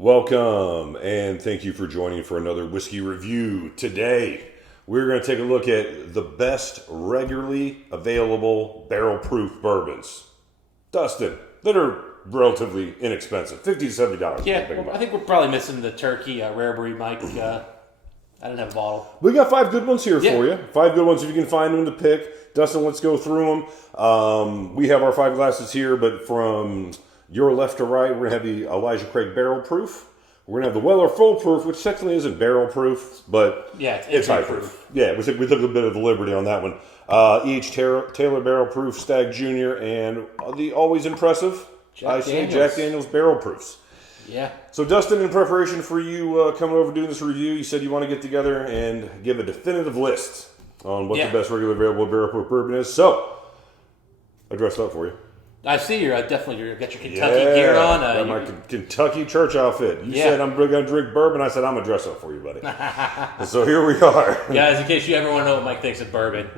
Welcome, and thank you for joining for another whiskey review. Today, we're going to take a look at the best regularly available barrel-proof bourbons. Dustin, that are relatively inexpensive, $50 to $70. Yeah, well, I think we're probably missing the turkey rare breed, Mike. I didn't have a bottle. We got 5 good ones here for you. 5 good ones if you can find them to pick. Dustin, let's go through them. We have our 5 glasses here, but from your left to right, we're going to have the Elijah Craig Barrel Proof. We're going to have the Weller Full Proof, which technically isn't barrel proof, but yeah, it's high proof. Yeah, we took a bit of the liberty on that one. EHT Tailor Barrel Proof, Stagg Jr., and the always impressive Jack Daniels Barrel Proofs. Yeah. So, Dustin, in preparation for you coming over doing this review, you said you want to get together and give a definitive list on what the best regularly available barrel proof bourbon is. So, I dressed up for you. I see you're got your Kentucky gear on. Got my Kentucky church outfit. You said I'm going to drink bourbon. I said I'm going to dress up for you, buddy. So here we are. Guys, in case you ever want to know what Mike thinks of bourbon,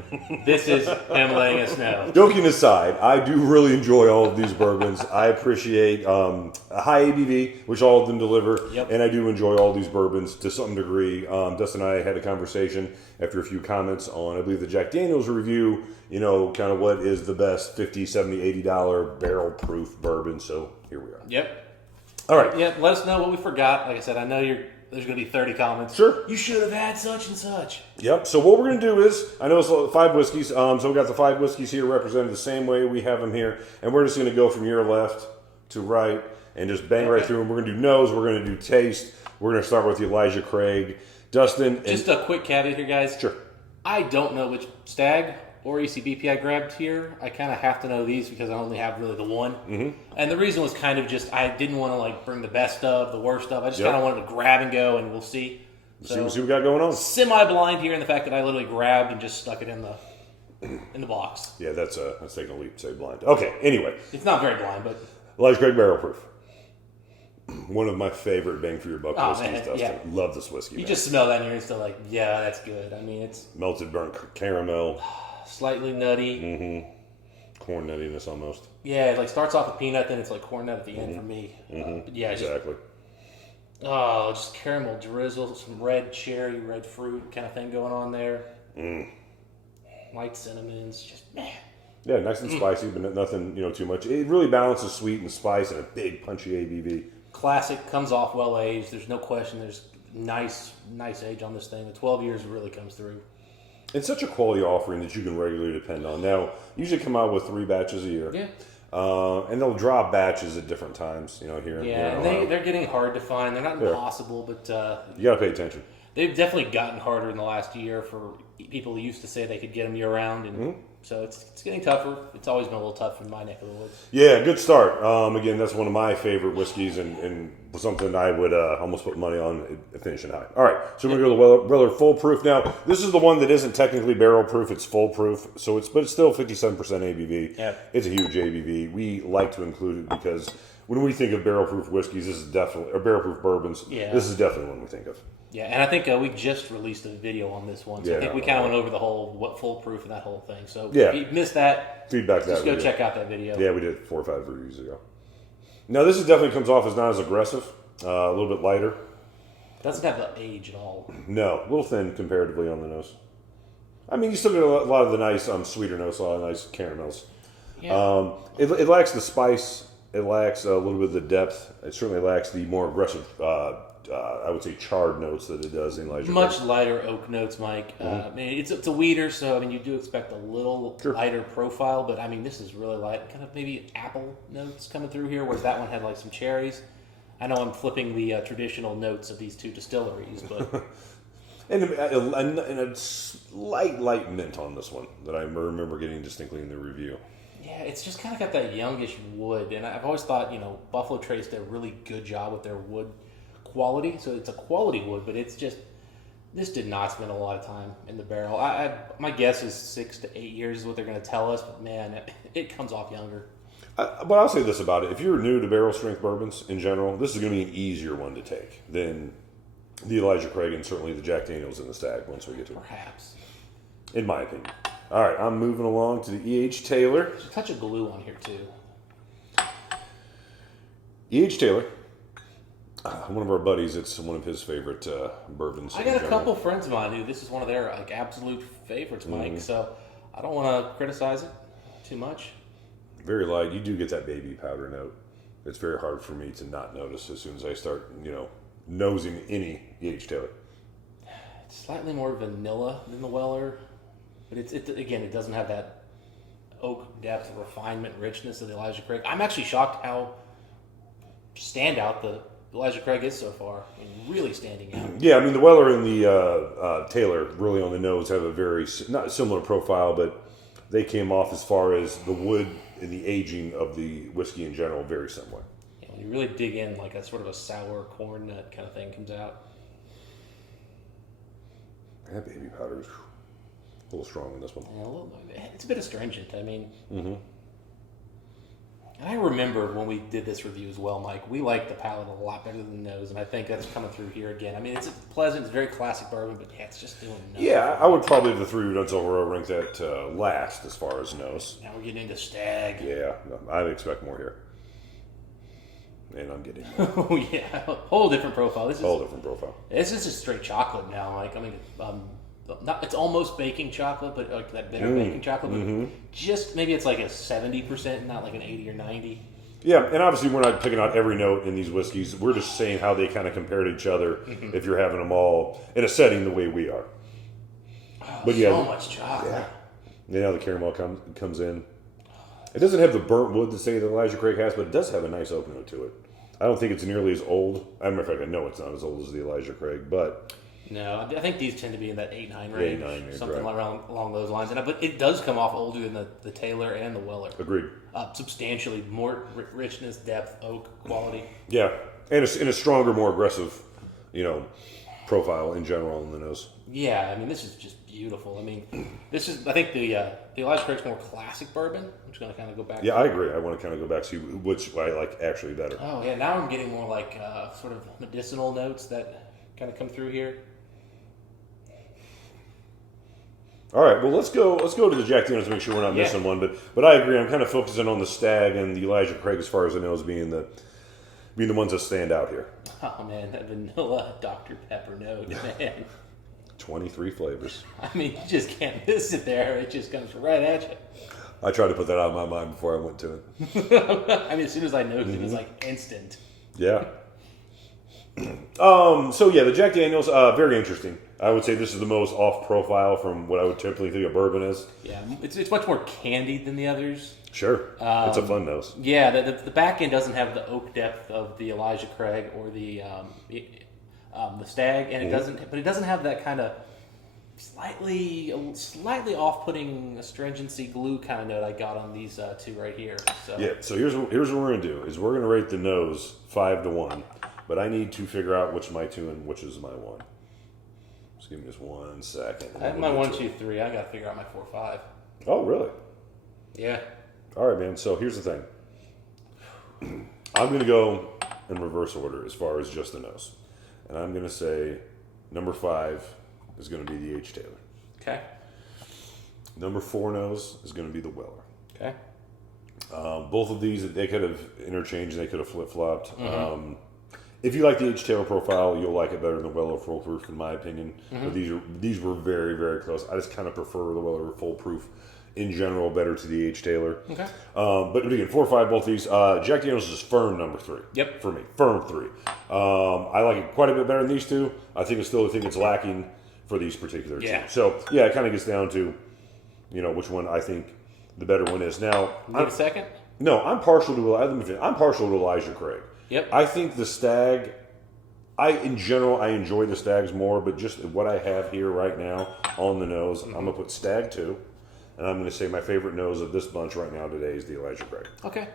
this is him letting us know. Joking aside, I do really enjoy all of these bourbons. I appreciate a high ABV, which all of them deliver, and I do enjoy all these bourbons to some degree. Dustin and I had a conversation after a few comments on, I believe, the Jack Daniels review, kind of what is the best $50, $70, $80 barrel-proof bourbon. So here we are. Yep. All right. Yep. Let us know what we forgot. Like I said, I know there's going to be 30 comments. Sure. You should have had such and such. Yep. So what we're going to do is, I know it's 5 whiskeys. So we got the 5 whiskeys here represented the same way we have them here, and we're just going to go from your left to right and just bang right through them. We're going to do nose. We're going to do taste. We're going to start with the Elijah Craig. Dustin. Just a quick caveat here, guys. Sure. I don't know which Stagg or ECBP I grabbed here. I kind of have to know these because I only have really the one. Mm-hmm. And the reason was kind of just I didn't want to bring the best of, the worst of. I just kind of wanted to grab and go, and we'll see. So, see what we got going on. Semi-blind here in the fact that I literally grabbed and just stuck it in the box. Yeah, that's taking a leap to say blind. Okay, anyway. It's not very blind, but Elijah Craig Barrel Proof. One of my favorite bang for your buck whiskeys, Dustin. Yeah. Love this whiskey. You just smell that and you're still like, yeah, that's good. I mean, it's melted burnt caramel, slightly nutty, corn nuttiness almost. Yeah, it starts off with peanut, then it's like corn nut at the end for me. But yeah, exactly. Just caramel drizzle, some red cherry, red fruit kind of thing going on there. Light cinnamons, just man. Yeah, nice and spicy, but nothing too much. It really balances sweet and spice and a big punchy ABV. Classic, comes off well aged. There's no question. There's nice age on this thing. The 12 years really comes through. It's such a quality offering that you can regularly depend on. Now, usually come out with 3 batches a year. Yeah. And they'll drop batches at different times, here. Yeah, and they're getting hard to find. They're not impossible, but you got to pay attention. They've definitely gotten harder in the last year for people who used to say they could get them year round, and so it's getting tougher. It's always been a little tough in my neck of the woods. Yeah, good start. Again, that's one of my favorite whiskeys, and something I would almost put money on finishing high. All right, so we're going to go to the Weller Full Proof. Now, this is the one that isn't technically barrel proof; it's full proof. But it's still 57% ABV. Yeah, it's a huge ABV. We like to include it because when we think of barrel proof whiskeys, this is definitely, or barrel proof bourbons. Yeah, this is definitely one we think of. Yeah, and I think we just released a video on this one, so I think we kind of went over the whole foolproof and that whole thing. So if you missed that, just go check out that video. Yeah, we did 4 or 5 reviews ago. Now this definitely comes off as not as aggressive, a little bit lighter. Doesn't have the age at all. No, a little thin comparatively on the nose. I mean, you still get a lot of the nice sweeter notes, a lot of nice caramels. Yeah. It lacks the spice. It lacks a little bit of the depth. It certainly lacks the more aggressive I would say charred notes that it does in Elijah. Much lighter oak notes, Mike. I mean, it's a weeder, so I mean, you do expect a little lighter profile, but I mean, this is really light. Kind of maybe apple notes coming through here, whereas that one had some cherries. I know I'm flipping the traditional notes of these 2 distilleries, but and a light mint on this one that I remember getting distinctly in the review. Yeah, it's just kind of got that youngish wood, and I've always thought Buffalo Trace did a really good job with their wood quality, so it's a quality wood, but it's just this did not spend a lot of time in the barrel. My guess is 6 to 8 years is what they're going to tell us, but man, it comes off younger. But I'll say this about it: if you're new to barrel strength bourbons in general, this is going to be an easier one to take than the Elijah Craig and certainly the Jack Daniels and the Stagg once we get to it. Perhaps, in my opinion. All right, I'm moving along to the EH Tailor. There's a touch of glue on here too. EH Tailor. One of our buddies, it's one of his favorite bourbons. I got a couple friends of mine who this is one of their like absolute favorites, Mike. So I don't want to criticize it too much. Very light. You do get that baby powder note. It's very hard for me to not notice as soon as I start, nosing any EHT Tailor. It's slightly more vanilla than the Weller, but it doesn't have that oak depth, refinement, richness of the Elijah Craig. I'm actually shocked how standout the Elijah Craig is so far. I mean, really standing out. Yeah, I mean, the Weller and the Tailor really on the nose have a very, not similar profile, but they came off as far as the wood and the aging of the whiskey in general, very similar. Yeah, when you really dig in, like a sort of a sour corn nut kind of thing comes out. That baby powder is a little strong in this one. Yeah, it's a bit astringent. I mean, and I remember when we did this review as well, Mike, we liked the palate a lot better than the nose, and I think that's coming through here again. I mean, it's pleasant, it's very classic bourbon, but yeah, it's just doing nothing. Yeah, I would probably, the three we've done so far, rank that last as far as nose. Now we're getting into Stagg. Yeah, I expect more here. And I'm getting more. Oh, yeah. Whole different profile. Whole different profile. This is just straight chocolate now. Like, I mean, it's almost baking chocolate, but like that bitter baking chocolate. But just maybe it's like a 70%, not like an 80 or 90. Yeah, and obviously we're not picking out every note in these whiskeys. We're just saying how they kind of compare to each other if you're having them all in a setting the way we are. Oh, but yeah, so much chocolate. Yeah. Now the caramel comes in. It doesn't have the burnt wood that say that Elijah Craig has, but it does have a nice oak note to it. I don't think it's nearly as old. As a matter of fact, I know it's not as old as the Elijah Craig, but... No, I think these tend to be in that 8-9 range. 8-9 range, something right. along those lines. But it does come off older than the Tailor and the Weller. Agreed. Substantially more richness, depth, oak quality. Yeah, and a stronger, more aggressive, profile in general in the nose. Yeah, I mean, this is just beautiful. I mean, this is, I think the Elijah Craig's more classic bourbon. I'm just going to kind of go back. Yeah, I agree. I want to kind of go back to which I like actually better. Oh, yeah, now I'm getting more like sort of medicinal notes that kind of come through here. All right, well let's go to the Jack Daniels to make sure we're not missing one. But I agree. I'm kind of focusing on the Stagg and the Elijah Craig as far as I know as being the ones that stand out here. Oh man, that vanilla Dr. Pepper note, man. 23 flavors. I mean, you just can't miss it there. It just comes right at you. I tried to put that out of my mind before I went to it. I mean, as soon as I noticed, it was like instant. Yeah. So yeah, the Jack Daniels, very interesting. I would say this is the most off-profile from what I would typically think a bourbon is. Yeah, it's much more candied than the others. Sure, it's a fun nose. Yeah, the back end doesn't have the oak depth of the Elijah Craig or the Stagg, and it doesn't have that kind of slightly off-putting astringency glue kind of note I got on these two right here. So yeah, so here's what we're gonna do is we're gonna rate the nose 5-1, but I need to figure out which is my 2 and which is my 1. Just give me just 1 second. I have my 1, 2, 3. I got to figure out my 4, 5. Oh, really? Yeah. All right, man. So here's the thing. I'm going to go in reverse order as far as just the nose. And I'm going to say number 5 is going to be the EHT Tailor. Okay. Number 4 nose is going to be the Weller. Okay. Both of these, they could have interchanged. They could have flip-flopped. If you like the EHT Tailor profile, you'll like it better than the Weller Full Proof, in my opinion. But these were very, very close. I just kind of prefer the Weller Full Proof in general better to the EHT Tailor. Okay. But again, 4 or 5, both these. Jack Daniels is firm number 3. Yep. For me, firm 3. I like it quite a bit better than these two. I think it's lacking for these particular two. So yeah, it kind of gets down to, which one I think the better one is. Now, Give a second. No, I'm partial to Elijah Craig. Yep. I think the Stagg, in general, I enjoy the Staggs more, but just what I have here right now on the nose, I'm going to put Stagg 2, and I'm going to say my favorite nose of this bunch right now today is the Elijah Craig. Okay.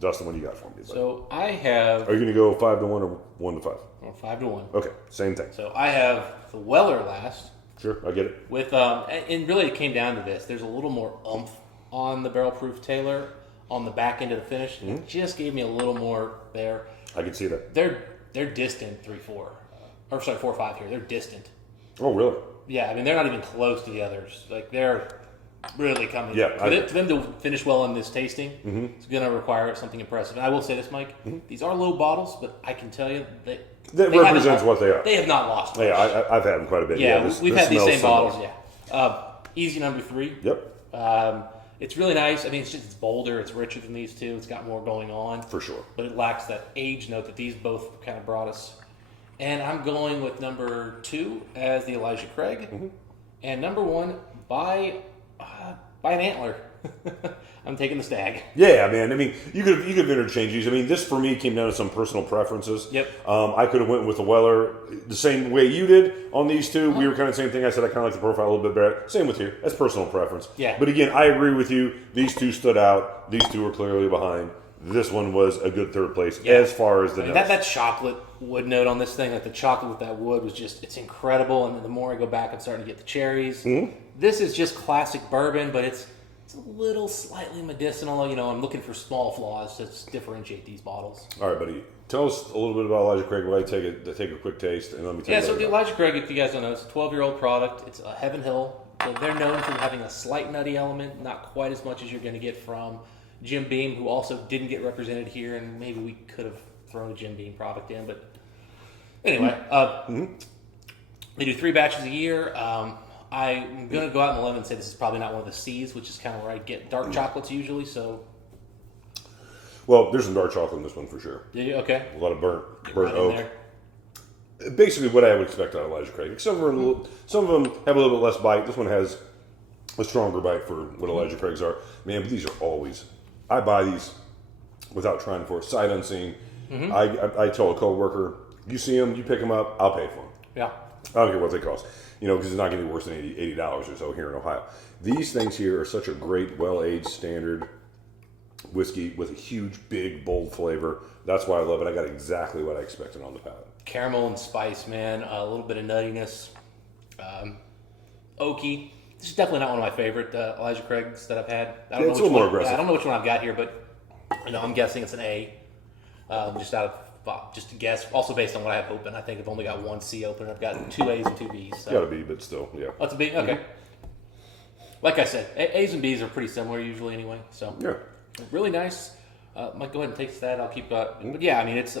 Dustin, what do you got for me? So I have... Are you going to go 5-1 or 1-5? Or 5-1. Okay, same thing. So I have the Weller last. Sure, I get it. With and really it came down to this. There's a little more oomph on the barrel proof Tailor on the back end of the finish. It just gave me a little more there. I can see that. They're distant 3-4. Or sorry, 4-5 here. They're distant. Oh, really? Yeah, I mean they're not even close to the others. Like they're really coming. Yeah, For them to finish well in this tasting, it's going to require something impressive. And I will say this, Mike, these are low bottles, but I can tell you that That represents what they are. They have not lost much. Yeah, I've had them quite a bit. Yeah, we've had these same similar. bottles. Yeah, easy number 3. Yep. It's really nice. I mean, it's bolder. It's richer than these two. It's got more going on. For sure. But it lacks that age note that these both kind of brought us. And I'm going with number 2 as the Elijah Craig. And number 1 by an antler. I'm taking the Stagg. Yeah, man. I mean, you could have interchanged these. I mean, this for me came down to some personal preferences. Yep. I could have went with the Weller the same way you did on these two. We were kind of the same thing. I said I kind of like the profile a little bit better. Same with you. That's personal preference. Yeah. But again, I agree with you. These two stood out. These two were clearly behind. This one was a good third place as far as the nose. That chocolate wood note on this thing, like the chocolate with that wood was just, it's incredible. And then the more I go back, I'm starting to get the cherries. This is just classic bourbon, but it's a little slightly medicinal. You know, I'm looking for small flaws to differentiate these bottles. All right, buddy. Tell us a little bit about Elijah Craig while I take a quick taste, and let me tell you. Yeah, so the Elijah Craig, if you guys don't know, it's a 12-year-old product. It's a Heaven Hill. So they're known for having a slight nutty element, not quite as much as you're going to get from Jim Beam, who also didn't get represented here, and maybe we could have thrown a Jim Beam product in. But anyway, they do 3 batches a year. I'm going to go out on a limb and say this is probably not one of the C's, which is kind of where I get dark chocolates usually. So, well, there's some dark chocolate in this one for sure. did you? Okay. A lot of burnt Right in oak. there. Basically, what I would expect out of Elijah Craig. Some of them have a little bit less bite. This one has a stronger bite for what Elijah Craigs are. Man, but these are always. I buy these without trying for it, sight unseen. I tell a coworker, you see them, you pick them up, I'll pay for them. Yeah. I don't care what they cost. You know, because it's not going to be worse than $80 or so here in Ohio. These things here are such a great, well-aged, standard whiskey with a huge, big, bold flavor. That's why I love it. I got exactly what I expected on the palate. Caramel and spice, man. A little bit of nuttiness. Oaky. This is definitely not one of my favorite Elijah Craigs that I've had. I don't know It's which a little more one, aggressive. I don't know which one I've got here, but I'm guessing it's an A. Just to guess. Also based on what I have open. I think I've only got 1 C open. I've got 2 A's and 2 B's. So. Gotta be, but still, yeah. Oh, it's a B? Okay. Like I said, A's and B's are pretty similar usually anyway. So Yeah. really nice. Mike, go ahead and taste that. I'll keep but yeah, I mean it's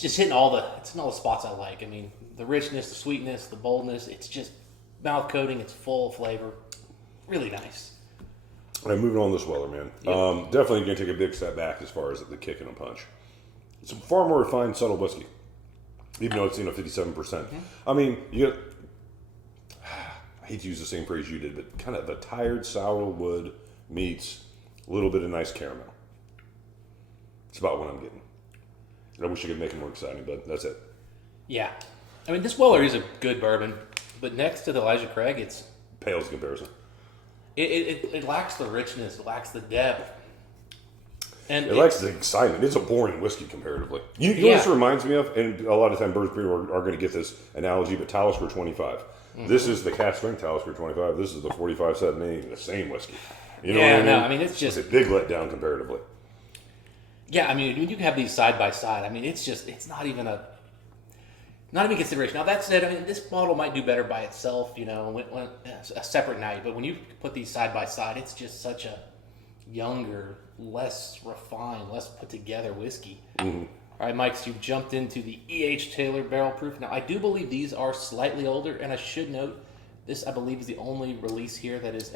just hitting all the spots I like. I mean, the richness, the sweetness, the boldness, it's just mouth coating, it's full of flavor. Really nice. All right, moving on this Weller, man. Yep. Definitely going to take a big step back as far as the kick and a punch. It's a far more refined, subtle whiskey, even though it's 57%. I mean, I hate to use the same phrase you did, but kind of the tired sour wood meets a little bit of nice caramel. It's about what I'm getting. I wish I could make it more exciting, but that's it. Yeah. I mean, this Weller is a good bourbon, but next to the Elijah Craig, it's Pales in comparison. it lacks the richness, it lacks the depth. And It lacks the excitement. It's a boring whiskey comparatively. You know what this reminds me of? And a lot of time birds people are going to get this analogy, but Talisker 25. This is the cast strength Talisker 25. This is the 45-7 the same whiskey. You know what I mean? No, I mean, it's just... It's a big letdown comparatively. Yeah, I mean, when you have these side by side, I mean, it's not even consideration. Now, that said, I mean, this bottle might do better by itself, when a separate night. But when you put these side by side, it's just such a younger, less refined, less put together whiskey. All right, Mike, so you've jumped into the EHT Tailor Barrel Proof. Now, I do believe these are slightly older, and I should note, this, I believe, is the only release here that is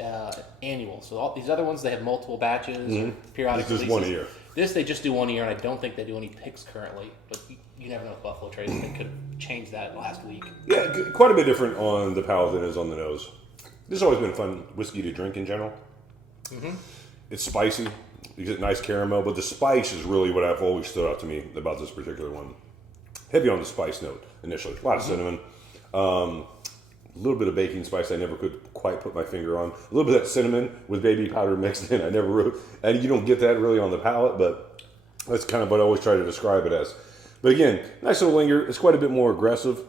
annual. So all these other ones, they have multiple batches, periodic This is releases. 1 year. This, they just do 1 year, and I don't think they do any picks currently. But you never know with Buffalo Trace. They could have changed that last week. Yeah, quite a bit different on the palate than it is on the nose. This has always been a fun whiskey to drink in general. It's spicy. You get nice caramel, but the spice is really what I've always stood out to me about this particular one. Heavy on the spice note initially. A lot of cinnamon. A little bit of baking spice I never could quite put my finger on. A little bit of that cinnamon with baby powder mixed in. I never really, and you don't get that really on the palate, but that's kind of what I always try to describe it as. But again, nice little linger. It's quite a bit more aggressive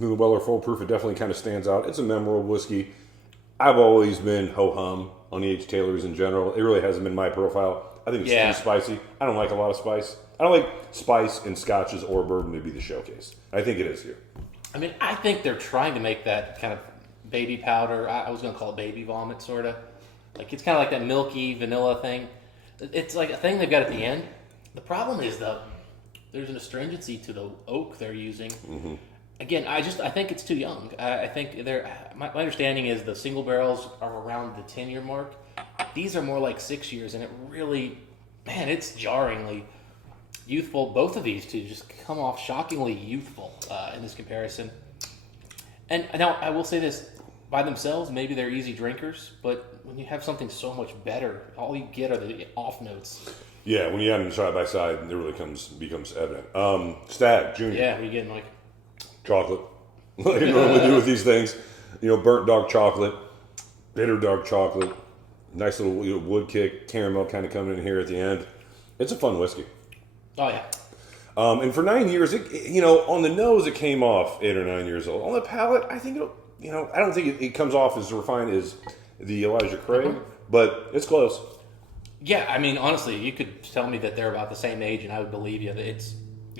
than the Weller Full Proof. It definitely kind of stands out. It's a memorable whiskey. I've always been ho-hum on EHT Tailors in general. It really hasn't been my profile. I think it's too spicy. I don't like a lot of spice. I don't like spice in scotches or bourbon to be the showcase. I think it is here. I mean, I think they're trying to make that kind of baby powder. I was gonna call it baby vomit, sort of. Like it's kind of like that milky vanilla thing. It's like a thing they've got at the end. The problem is there's an astringency to the oak they're using. Mm-hmm. Again, I think it's too young. I think my understanding is the single barrels are around the 10-year mark. These are more like 6 years, and it really, man, it's jarringly youthful. Both of these two just come off shockingly youthful in this comparison. And now I will say this, by themselves, maybe they're easy drinkers, but when you have something so much better, all you get are the off notes. Yeah, when you have them side by side, it really becomes evident. Stagg Jr. Yeah, what are you getting, Mike? Chocolate. Like you normally do with these things. Burnt dark chocolate, bitter dark chocolate, nice little wood kick, caramel kind of coming in here at the end. It's a fun whiskey. Oh, yeah. And for 9 years, on the nose, it came off 8 or 9 years old. On the palate, I think I don't think it comes off as refined as the Elijah Craig, but it's close. Yeah, I mean, honestly, you could tell me that they're about the same age, and I would believe you. It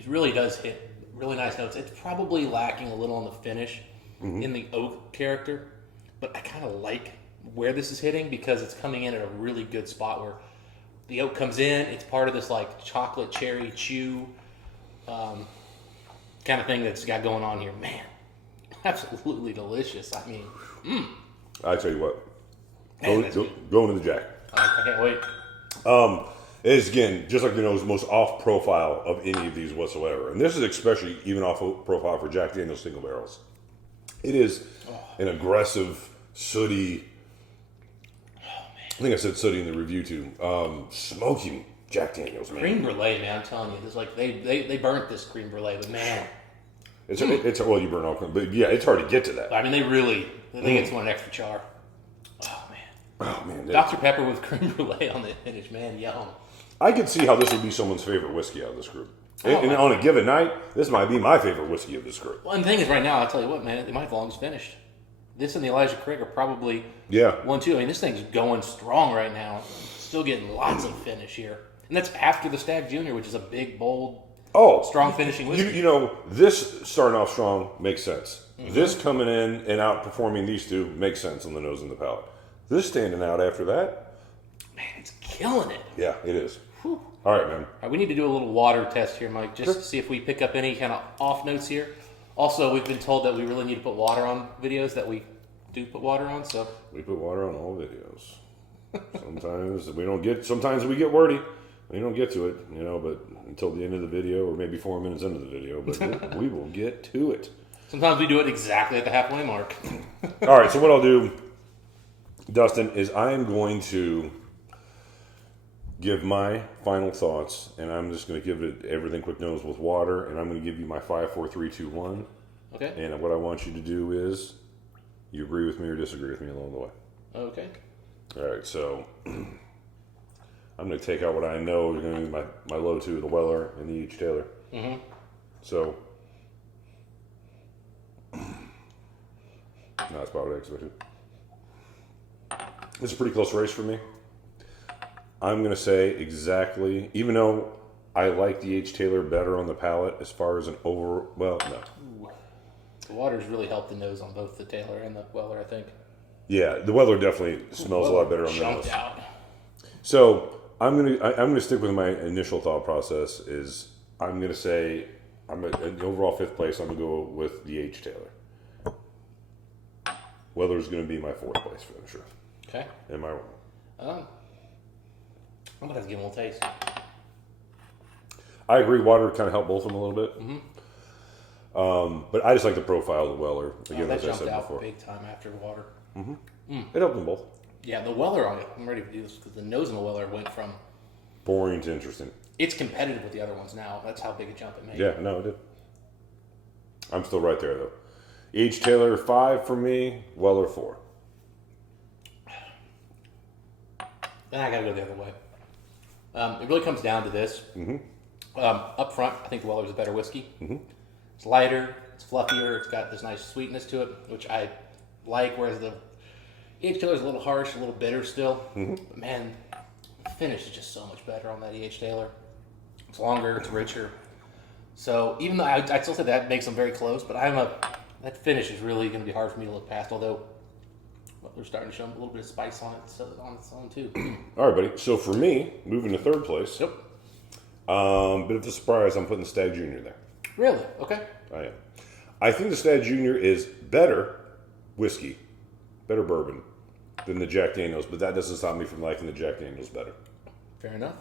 really does hit really nice notes. It's probably lacking a little on the finish in the oak character, but I kind of like where this is hitting because it's coming in at a really good spot where the oak comes in. It's part of this like chocolate cherry chew kind of thing that's got going on here. Man, absolutely delicious. I mean, I tell you what, man, go into the Jack. I can't wait. Is again just like the most off profile of any of these whatsoever, and this is especially even off profile for Jack Daniel's single barrels. It is an aggressive, sooty. I think I said sooty in the review too. Smoky Jack Daniel's, man. Cream brulee, man. I'm telling you, it's like they burnt this cream brulee, but man, it's well, you burn all cream, but yeah, it's hard to get to that. I mean, they think it's one extra char. Oh man, Dr. Pepper with creme brulee on the finish, man, yum. I could see how this would be someone's favorite whiskey out of this group. And on a given night, this might be my favorite whiskey of this group. Well, and the thing is, right now, I'll tell you what, man, it might have longest finished. This and the Elijah Craig are probably 1-2. I mean, this thing's going strong right now. Still getting lots of finish here. And that's after the Stagg Jr., which is a big, bold, strong finishing whiskey. This starting off strong makes sense. Mm-hmm. This coming in and outperforming these two makes sense on the nose and the palate. This standing out after that, man, it's killing it. Yeah, it is. Whew. All right, man. All right, we need to do a little water test here, Mike, just to see if we pick up any kind of off notes here. Also, we've been told that we really need to put water on videos that we do put water on. So we put water on all videos. Sometimes we get wordy. We don't get to it, but until the end of the video, or maybe 4 minutes into the video, but we will get to it. Sometimes we do it exactly at the halfway mark. All right, so what I'll do, Dustin, is I am going to give my final thoughts, and I'm just going to give it everything quick nose with water, and I'm going to give you my 5, 4, 3, 2, 1. Okay. And what I want you to do is you agree with me or disagree with me along the way. Okay. All right, so I'm going to take out what I know is going to be my low 2, the Weller and the EHT Tailor. Mm-hmm. So that's about what I expected. It's a pretty close race for me. I'm going to say exactly, even though I like the EHT Tailor better on the palate as far as no. Ooh. The water's really helped the nose on both the Tailor and the Weller, I think. Yeah, the Weller definitely smells a lot better on the nose. Out. So I'm gonna stick with my initial thought process. Is I'm gonna say in overall 5th place. I'm gonna go with the EHT Tailor. Weller's gonna be my 4th place finisher. Okay. Am I wrong? I'm gonna have to give them a little taste. I agree. Water kind of helped both of them a little bit. Mm-hmm. But I just like the profile of the Weller. Again, that as I jumped said out before. big time after water. Mm-hmm. It helped them both. Yeah, the Weller on it. I'm ready to do this because the nose on the Weller went from boring to interesting. It's competitive with the other ones now. That's how big a jump it made. Yeah, no, it did. I'm still right there though. EHT Tailor 5 for me. Weller 4. Then I gotta go the other way. It really comes down to this. Mm-hmm. Up front, I think the Weller's a better whiskey. Mm-hmm. It's lighter, it's fluffier, it's got this nice sweetness to it, which I like, whereas the EHT Tailor is a little harsh, a little bitter still. Mm-hmm. But man, the finish is just so much better on that EHT Tailor. It's longer, it's richer. So even though I'd still say that makes them very close, but that finish is really going to be hard for me to look past, although They're starting to show a little bit of spice on it, so on its own too. All right, buddy. So for me, moving to third place. Yep. Bit of a surprise. I'm putting the Stagg Jr. there. Really? Okay. I am. I think the Stagg Jr. is better whiskey, better bourbon than the Jack Daniels, but that doesn't stop me from liking the Jack Daniels better. Fair enough.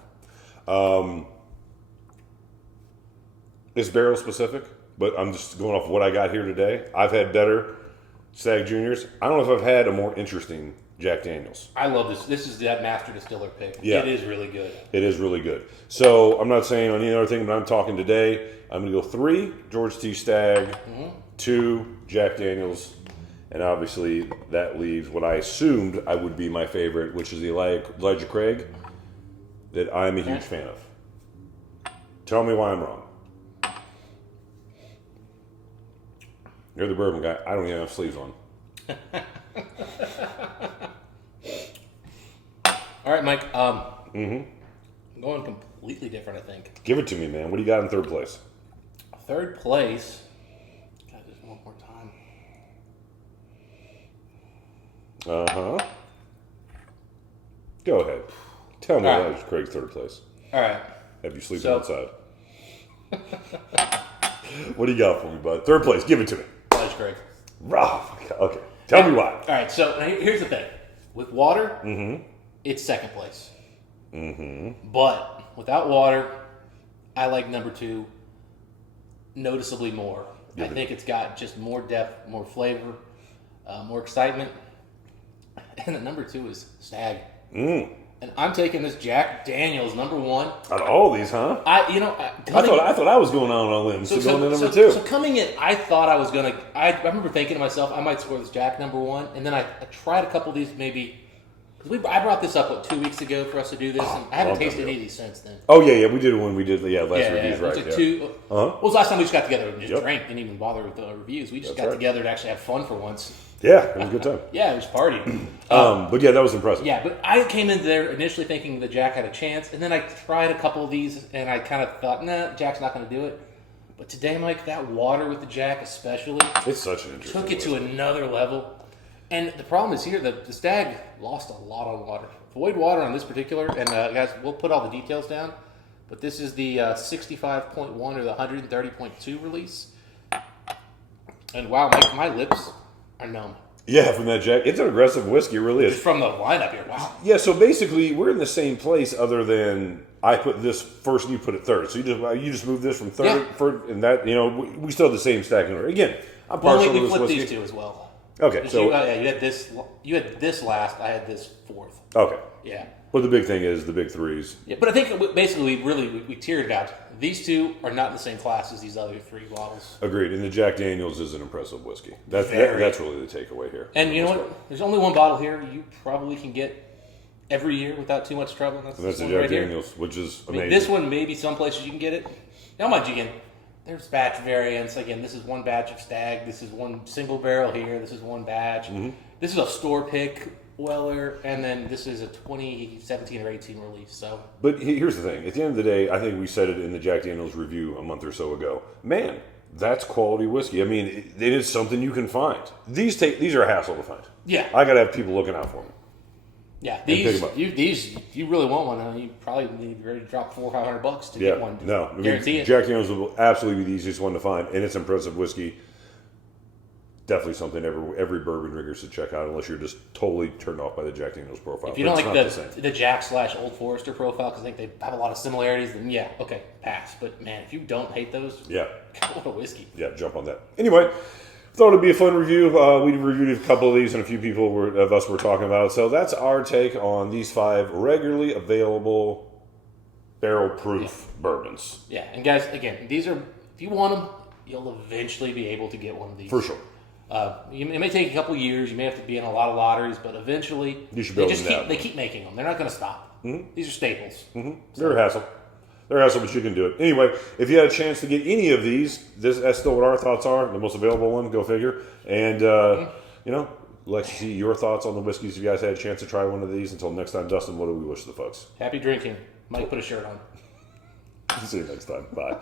It's barrel specific, but I'm just going off what I got here today. I've had better Stagg Juniors. I don't know if I've had a more interesting Jack Daniels. I love this. This is that master distiller pick. Yeah. It is really good. It is really good. So I'm not saying on any other thing, but I'm talking today. I'm going to go 3 George T. Stagg, 2 Jack Daniels, and obviously that leaves what I assumed I would be my favorite, which is the Elijah Craig, that I'm a huge fan of. Tell me why I'm wrong. You're the bourbon guy. I don't even have sleeves on. All right, Mike. I'm going completely different, I think. Give it to me, man. What do you got in third place? Third place. Got this one more time. Uh-huh. Go ahead. Tell me All right. Elijah Craig's third place. All right. Have you sleeping outside? What do you got for me, bud? Third place. Give it to me. Elijah Craig. Okay. Tell me why. All right. So here's the thing. With water, it's second place. But without water, I like number 2 noticeably more. I think it's got just more depth, more flavor, more excitement. And the number 2 is Stagg. And I'm taking this Jack Daniels number 1. Out of all these, huh? I thought I was going on a limb, so going to number 2. So coming in, I thought I was gonna. I remember thinking to myself, I might score this Jack number 1, and then I tried a couple of these maybe. Because I brought this up 2 weeks ago for us to do this, and I haven't tasted any of these since then. Oh yeah, we did it when we did last reviews, right? It was like what was the last time we just got together and just Yep. drank? Didn't even bother with the reviews. We just That's got right. together to actually have fun for once. Yeah, it was a good time. Yeah, it was partying. But yeah, that was impressive. Yeah, but I came in there initially thinking the Jack had a chance, and then I tried a couple of these, and I kind of thought, nah, Jack's not going to do it. But today, Mike, that water with the Jack especially It's such an interesting took it to whiskey. another level. And the problem is here, the Stagg lost a lot on water. Void water on this particular, and guys, we'll put all the details down, but this is the 65.1 or the 130.2 release. And wow, my lips are numb. Yeah, from that Jack. It's an aggressive whiskey, it really is. Just from the lineup here, wow. Yeah, so basically, we're in the same place other than I put this first and you put it third. So you just moved this from third, and that, we still have the same stacking order. Again, I'm partial to We this flipped whiskey. these two as well. Okay, so... you had this last, I had this fourth. Okay. Yeah. But the big thing is the big threes. Yeah, but I think basically we tiered it out. These two are not in the same class as these other 3 bottles. Agreed. And the Jack Daniels is an impressive whiskey. That's really the takeaway here. And you know what? There's only one bottle here you probably can get every year without too much trouble. And that's the one Jack right here. Daniels, which is I mean, amazing. this one, maybe some places you can get it. Now, mind you, again, there's batch variants. Again, this is one batch of Stagg. This is one single barrel here. This is one batch. This is a store pick Weller, and then this is a 2017 or 18 release. So, But here's the thing. At the end of the day, I think we said it in the Jack Daniels review a month or so ago. Man, that's quality whiskey. I mean, it is something you can find. These are a hassle to find. yeah. I got to have people looking out for me. Yeah, pick 'em up. you really want one. You probably need to be ready to drop $400 or $500 to get one. No. I mean, Guarantee it. Jack Daniels will absolutely be the easiest one to find, and it's impressive whiskey. Definitely something every bourbon drinker should check out, unless you're just totally turned off by the Jack Daniels profile. If you But don't it's like not the same. the Jack / Old Forester profile because I think they have a lot of similarities, then yeah, okay, pass. But man, if you don't hate those, Yeah. what a whiskey. Yeah, jump on that. Anyway, thought it'd be a fun review. We reviewed a couple of these, and a few people of us were talking about it. So that's our take on these 5 regularly available barrel-proof bourbons. Yeah, and guys, again, these are, if you want them, you'll eventually be able to get one of these. For sure. It may take a couple years. You may have to be in a lot of lotteries, but eventually You should be able to nab they keep making them. They're not going to stop. These are staples. They're a hassle. They're a hassle, but you can do it. Anyway, if you had a chance to get any of these, that's still what our thoughts are. The most available one, go figure. And, like to see your thoughts on the whiskeys if you guys had a chance to try one of these. Until next time, Dustin, what do we wish the folks? Happy drinking. Mike, put a shirt on. See you next time. Bye.